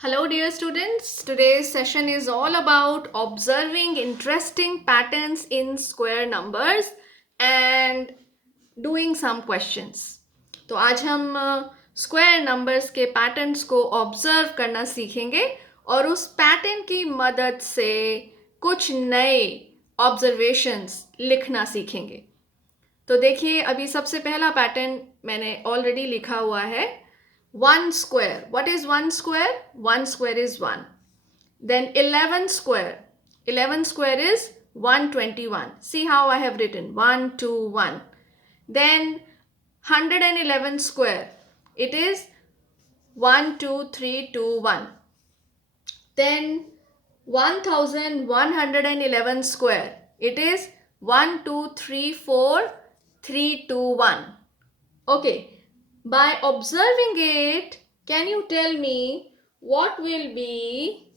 Hello dear students, today's session is all about observing interesting patterns in square numbers and doing some questions. तो आज हम square numbers के patterns को observe करना सीखेंगे और उस पैटर्न की मदद से कुछ नए ऑब्जर्वेशंस लिखना सीखेंगे. तो देखिए अभी सबसे पहला पैटर्न मैंने ऑलरेडी लिखा हुआ है. 1 square. What is 1 square? 1 square is 1. Then 11 square. 11 square is 121. See how I have written 1, 2, 1. Then 111 square. It is 1, 2, 3, 2, 1. Then 1111 square. It is 1, 2, 3, 4, 3, 2, 1. Okay. By observing it, can you tell me what will be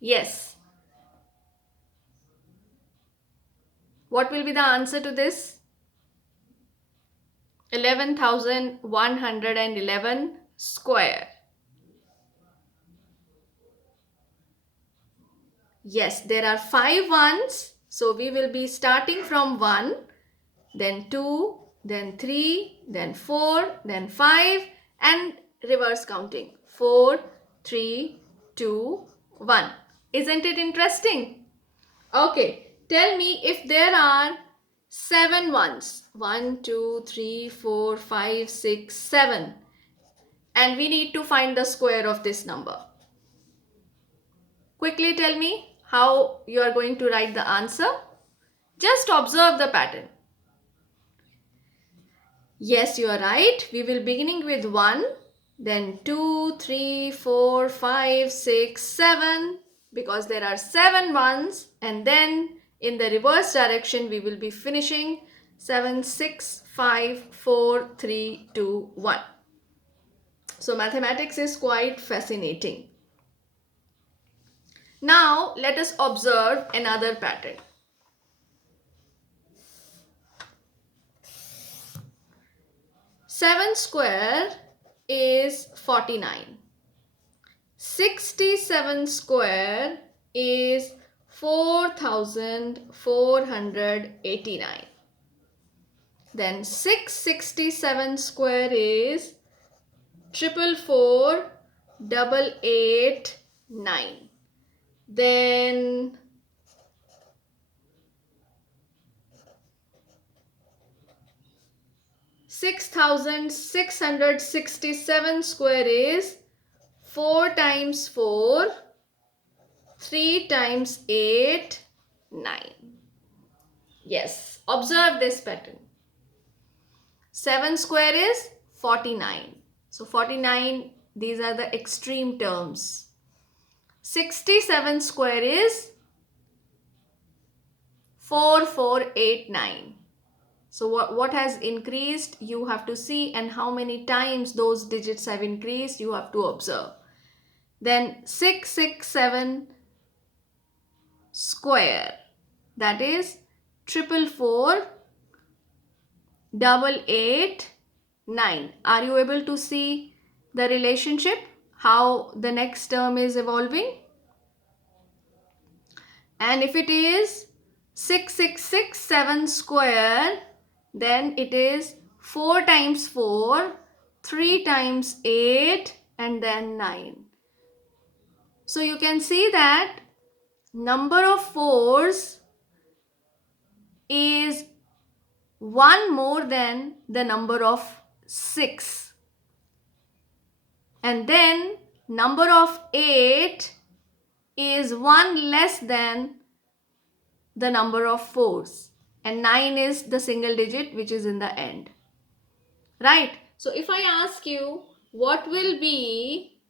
yes. What will be the answer to this? 11,111 square. Yes, there are 5 ones. So we will be starting from 1, then 2, then 3, then 4, then 5 and reverse counting. 4, 3, 2, 1. Isn't it interesting? Okay, tell me if there are 7 ones. 1, 2, 3, 4, 5, 6, 7. And we need to find the square of this number. Quickly tell me how you are going to write the answer. Just observe the pattern. Yes, you are right. We will beginning with 1, then 2, 3, 4, 5, 6, 7 because there are 7 ones, and then in the reverse direction we will be finishing 7, 6, 5, 4, 3, 2, 1. So mathematics is quite fascinating. Now let us observe another pattern. 7 square is 49. 67 square is 4,489. Then 667 square is 444,889. Then 6,667 square is 4 times 4, 3 times 8, 9. Yes, observe this pattern. 7 square is 49. So 49, these are the extreme terms. 67 square is 4489. So what has increased, you have to see, and how many times those digits have increased, you have to observe. Then 667 square, that is 444,889. Are you able to see the relationship, how the next term is evolving? And if it is 6667 square, then it is 4 times 4, 3 times 8, and then 9. So you can see that number of 4s is 1 more than the number of 6. And then number of 8 is 1 less than the number of 4s. And 9 is the single digit which is in the end. Right? So if I ask you, what will be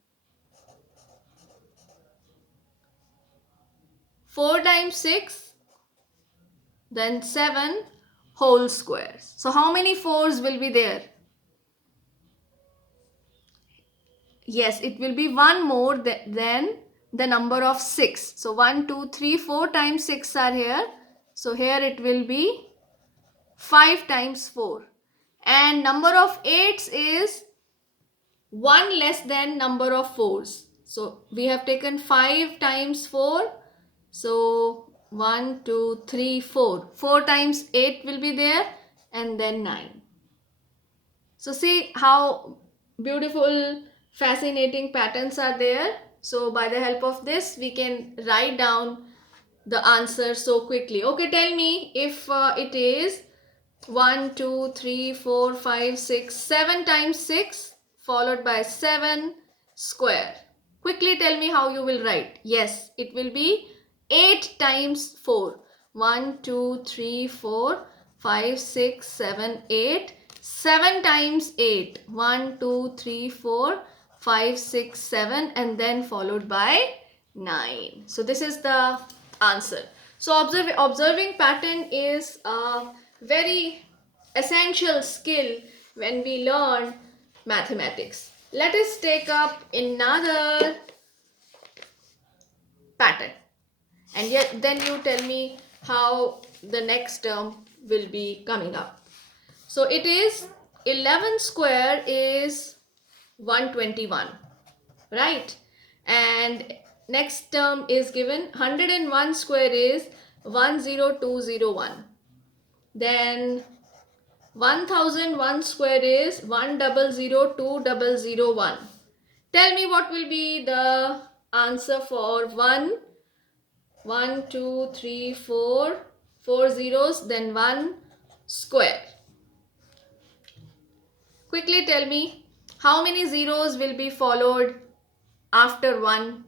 4 times 6? Then 7 whole squares. So how many 4s will be there? Yes, it will be 1 more than the number of 6. So 1, 2, 3, 4 times 6 are here. So here it will be 5 times 4. and number of 8s is 1 less than number of 4s. So we have taken 5 times 4. So 1, 2, 3, 4. 4 times 8 will be there and then 9. So see how beautiful, fascinating patterns are there. So by the help of this, we can write down the answer so quickly. Okay, tell me if it is 1, 2, 3, 4, 5, 6, 7 times 6 followed by 7 square. Quickly tell me how you will write. Yes, it will be 8 times 4. 1, 2, 3, 4, 5, 6, 7, 8. 7 times 8. 1, 2, 3, 4, 5, 6, 7 and then followed by 9. So this is the answer. So observing pattern is a very essential skill when we learn mathematics. Let us take up another pattern and yet then you tell me how the next term will be coming up. So it is 11 square is 121, right? And next term is given 101 square is 10201. Then 1001 square is 1002001. Tell me what will be the answer for 1, 1, 2, 3, 4, 4 zeros, then 1 square. Quickly tell me how many zeros will be followed after 1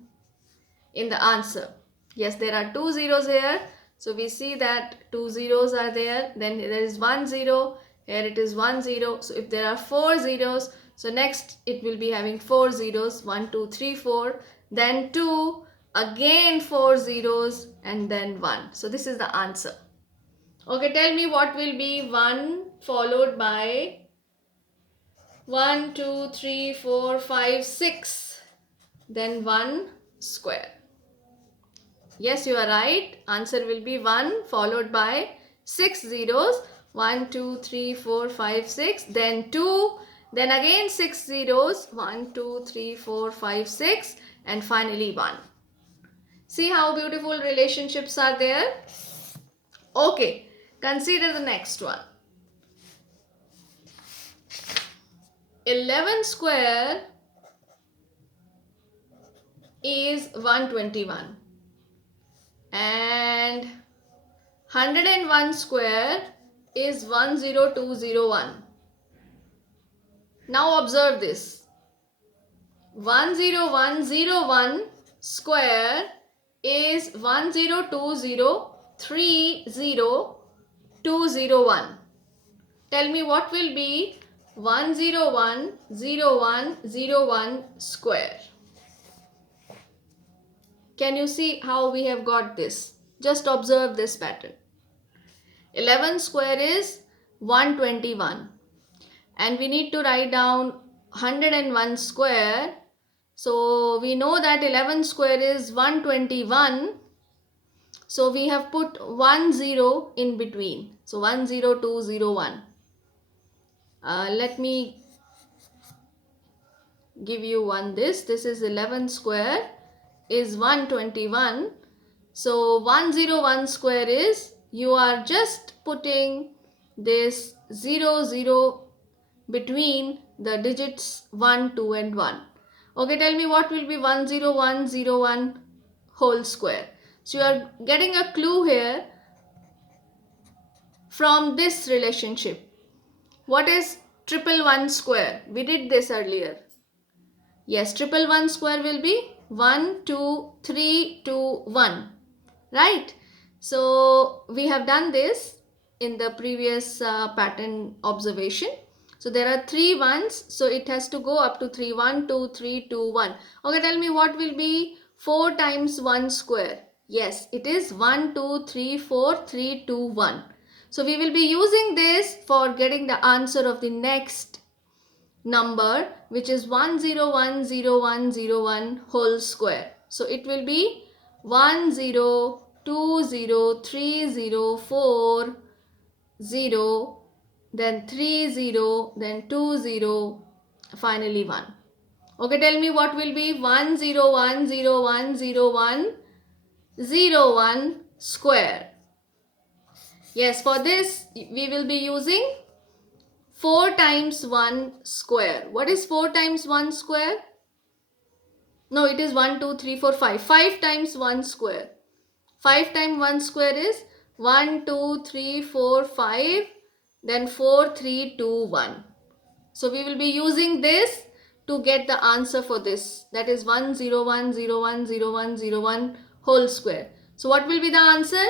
in the answer. Yes, there are 2 zeros here. So we see that 2 zeros are there. Then there is 1 zero. Here it is 1 0. So if there are 4 zeros, so next it will be having 4 zeros. 1, 2, 3, 4. Then 2. Again 4 zeros and then 1. So this is the answer. Okay, tell me what will be 1 followed by 1, 2, 3, 4, 5, 6. Then 1 square. Yes, you are right. Answer will be 1 followed by 6 zeros. 1, 2, 3, 4, 5, 6. Then 2. Then again 6 zeros. 1, 2, 3, 4, 5, 6. And finally 1. See how beautiful relationships are there? Okay. Consider the next one. 11 square is 121. And 101 square is 10201. Now observe this. 10101 square is 102030201. Tell me what will be 1010101 square. Can you see how we have got this? Just observe this pattern. 11 square is 121 and we need to write down 101 square. So we know that 11 square is 121. So we have put 1 0 in between. So 10201. Let me give you one this. This is 11 square is 121. So 101 square is, you are just putting this 0 0 between the digits 1, 2 and 1. Okay, tell me what will be 10101 whole square. So you are getting a clue here from this relationship. What is 111 square? We did this earlier. Yes, 111 square will be 1, 2, 3, 2, 1. Right? So we have done this in the previous pattern observation. So there are 3 ones. So it has to go up to 3. 1, 2, 3, 2, 1. Okay, tell me what will be 4 times 1 square. Yes, it is 1, 2, 3, 4, 3, 2, 1. So we will be using this for getting the answer of the next number, which is 1010101 whole square. So it will be 1020304001. then 3 0, then 2 0, finally 1. Okay, tell me what will be 1 0 1 0 1 0 1 0 1 square. Yes, for this we will be using 4 times 1 square. What is 4 times 1 square? No, it is 1, 2, 3, 4, 5. 5 times 1 square. 5 times 1 square is 1, 2, 3, 4, 5. Then 4, 3, 2, 1. So we will be using this to get the answer for this. That is 1, 0, 1, 0, 1, 0, 1, 0, 1 whole square. So what will be the answer?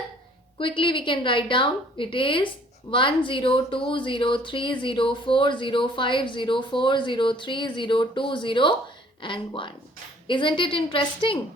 Quickly we can write down. It is 1, 0, 2, 0, 3, 0, 4, 0, 5, 0, 4, 0, 3, 0, 2, 0 and 1. Isn't it interesting?